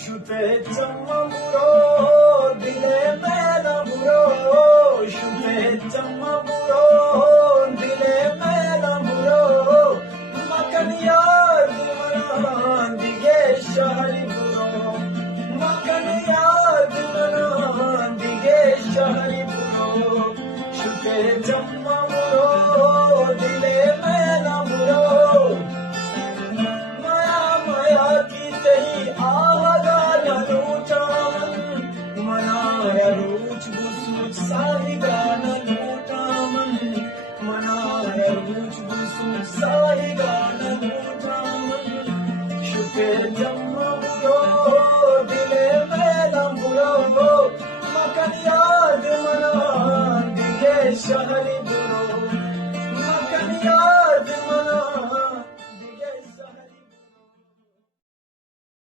শুতে চম্মা দিলে মেলা বুড়ো শুতে চম্মা দিলে মেলা বুড়ো মকনিয়ার দিমনান দিগে শহরি বুড়ো মকনিয়ার দিমনান দিগে শহরি বুড়ো শুতে চম্মা